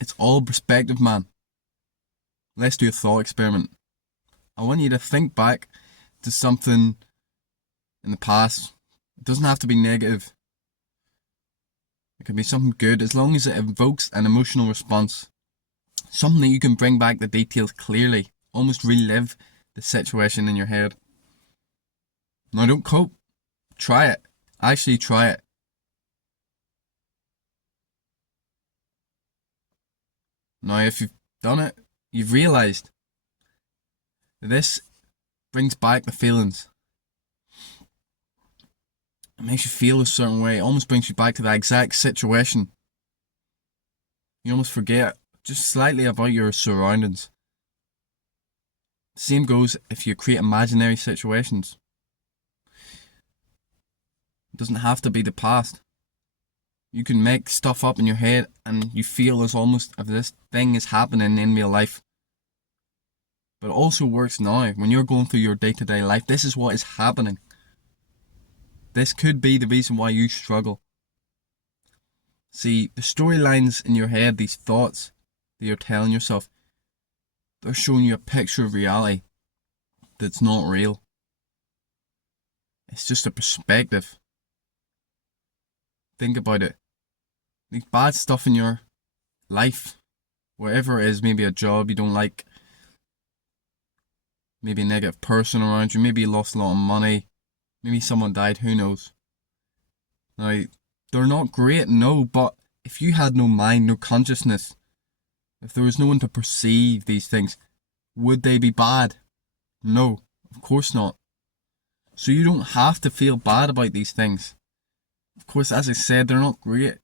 It's all perspective, man. Let's do a thought experiment. I want you to think back to something in the past. It doesn't have to be negative. It can be something good as long as it evokes an emotional response. Something that you can bring back the details clearly, almost relive the situation in your head. Now don't cope. Try it. Actually try it. Now if you've done it, you've realised this brings back the feelings. It makes you feel a certain way. It almost brings you back to that exact situation. You almost forget just slightly about your surroundings. The same goes if you create imaginary situations. It doesn't have to be the past. You can make stuff up in your head and you feel as almost if this thing is happening in real life. But it also works now when you're going through your day-to-day life. This is what is happening. This could be the reason why you struggle. See, the storylines in your head, these thoughts that you're telling yourself, they're showing you a picture of reality that's not real. It's just a perspective. Think about it. The bad stuff in your life, whatever it is, maybe a job you don't like, maybe a negative person around you, maybe you lost a lot of money, maybe someone died, who knows. Now, they're not great, no, but if you had no mind, no consciousness, if there was no one to perceive these things, would they be bad? No, of course not. So you don't have to feel bad about these things. Of course, as I said, they're not great.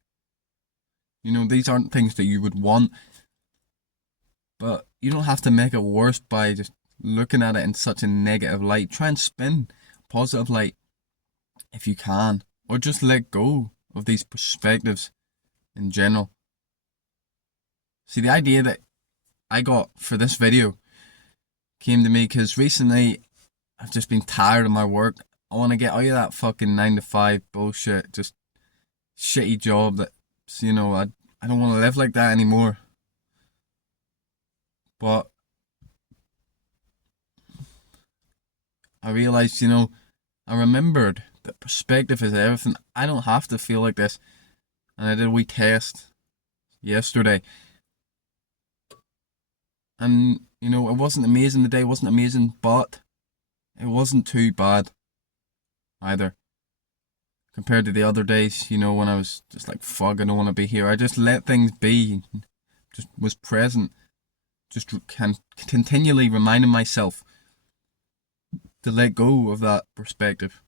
You know, these aren't things that you would want. But you don't have to make it worse by just looking at it in such a negative light. Try and spin positive light if you can. Or just let go of these perspectives in general. See, the idea that I got for this video came to me because recently I've just been tired of my work. I want to get out of that fucking 9 to 5 bullshit, just shitty job that, you know, I don't want to live like that anymore. But I realized, you know, I remembered that perspective is everything. I don't have to feel like this. And I did a wee test yesterday. And, you know, it wasn't amazing. The day wasn't amazing, but it wasn't too bad either. Compared to the other days, you know, when I was just like, fuck, I don't want to be here. I just let things be. Just was present. Just continually reminding myself to let go of that perspective.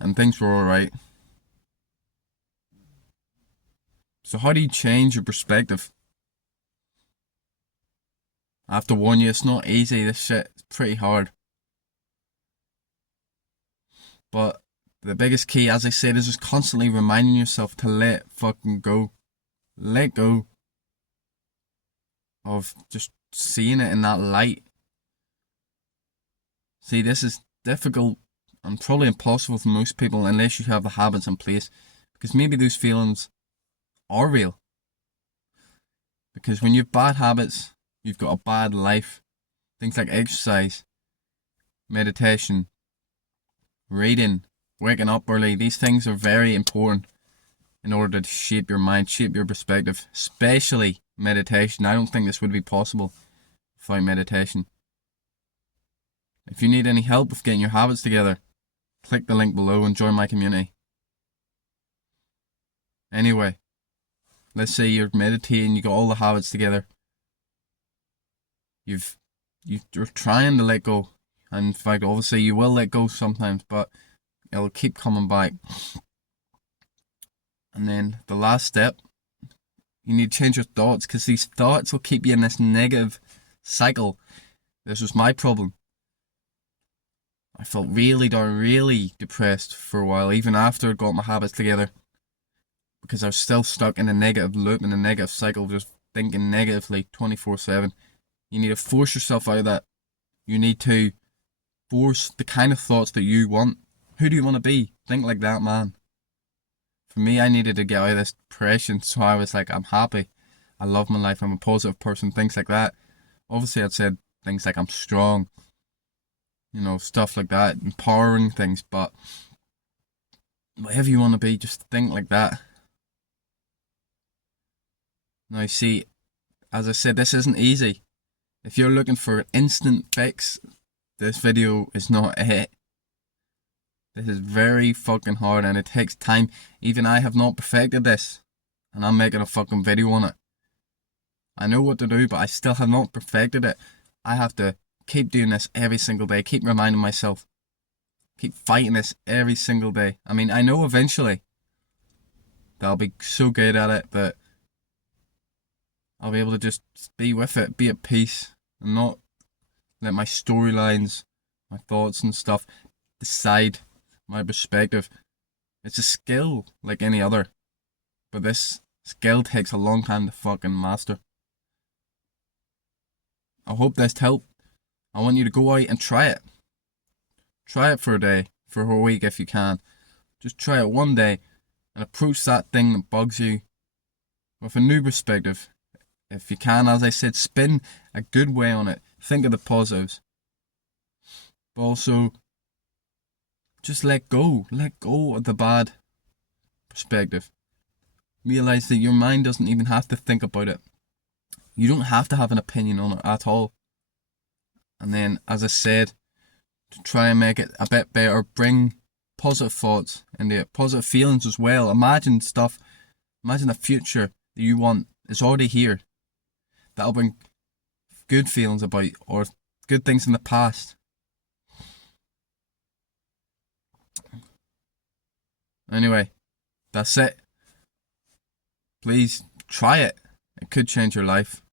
And things were alright. So how do you change your perspective? I have to warn you, it's not easy. This shit is pretty hard. But the biggest key, as I said, is just constantly reminding yourself to let fucking go. Let go of just seeing it in that light. See, this is difficult and probably impossible for most people unless you have the habits in place. Because maybe those feelings are real. Because when you have bad habits, you've got a bad life. Things like exercise, meditation, reading, waking up early, these things are very important in order to shape your mind, shape your perspective, especially meditation. I don't think this would be possible without meditation. If you need any help with getting your habits together, click the link below and join my community. Anyway, let's say you're meditating, you got all the habits together. You're trying to let go. And in fact, obviously you will let go sometimes, but it'll keep coming back. And then the last step, you need to change your thoughts, because these thoughts will keep you in this negative cycle. This was my problem. I felt really down, really depressed for a while, even after I got my habits together. Because I was still stuck in a negative loop, in a negative cycle, just thinking negatively 24/7. You need to force yourself out of that. You need to force the kind of thoughts that you want. Who do you want to be? Think like that, man. For me, I needed to get out of this depression, so I was like, I'm happy. I love my life, I'm a positive person, things like that. Obviously, I'd said things like I'm strong, stuff like that, empowering things, but whatever you want to be, just think like that. Now, see, as I said, this isn't easy. If you're looking for an instant fix, this video is not it. This is very fucking hard and it takes time. Even I have not perfected this, and I'm making a fucking video on it. I know what to do, but I still have not perfected it. I have to keep doing this every single day, keep reminding myself, keep fighting this every single day. I mean, I know eventually that I'll be so good at it that I'll be able to just be with it, be at peace, and not let my storylines, my thoughts and stuff decide my perspective. It's a skill like any other, but this skill takes a long time to fucking master. I hope this helped. I want you to go out and try it. Try it for a day, for a week if you can. Just try it one day and approach that thing that bugs you with a new perspective. If you can, as I said, spin a good way on it. Think of the positives. But also, just let go. Let go of the bad perspective. Realize that your mind doesn't even have to think about it. You don't have to have an opinion on it at all. And then, as I said, to try and make it a bit better, bring positive thoughts and the positive feelings as well. Imagine stuff, imagine the future that you want is already here. That'll bring good feelings about, or good things in the past. Anyway, that's it. Please try it. It could change your life.